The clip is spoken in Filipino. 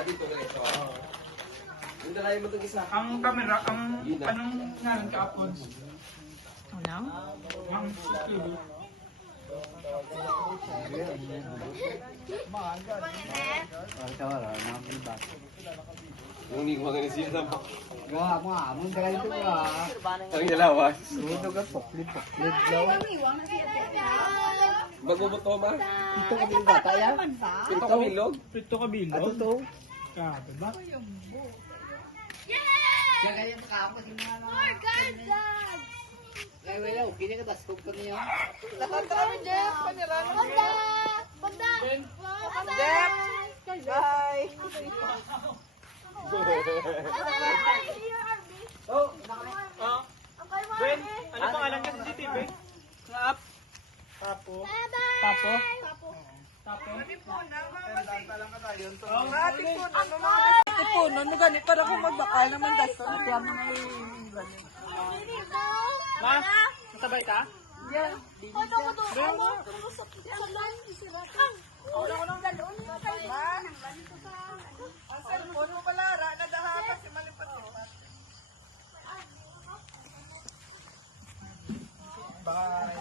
Dito ulit. Yung dalayan mo itong isa. Ang camera, anong ngayon ka-upload? Ano? Ang TV. Yung hindi ko magaling siya sa Gawa mo amon kaya ito ka. ang ilawas. Ito ka poklit daw. Magbubuto ma. Ito kami yung bata yan. Ito kamilog. Pito ka bilog? Ato to. Ah, diba? Yan kaya makakam kasi mga kaya wala, okay na ka tas kung pa niya. Nakatramin, Jeff. Panirano. Banda! Jeff! Bye! Ah, Ben, ano pangalan ka sa GTV? Clap. Tapo. Tapo? Tapo? Tipo, no ganit para kung magbakal naman dasto. Kaya mo na yung ganit. Ma, masabay ka? Ang cellphone mo pala, rana dahapan si malipat-lipat. Bye.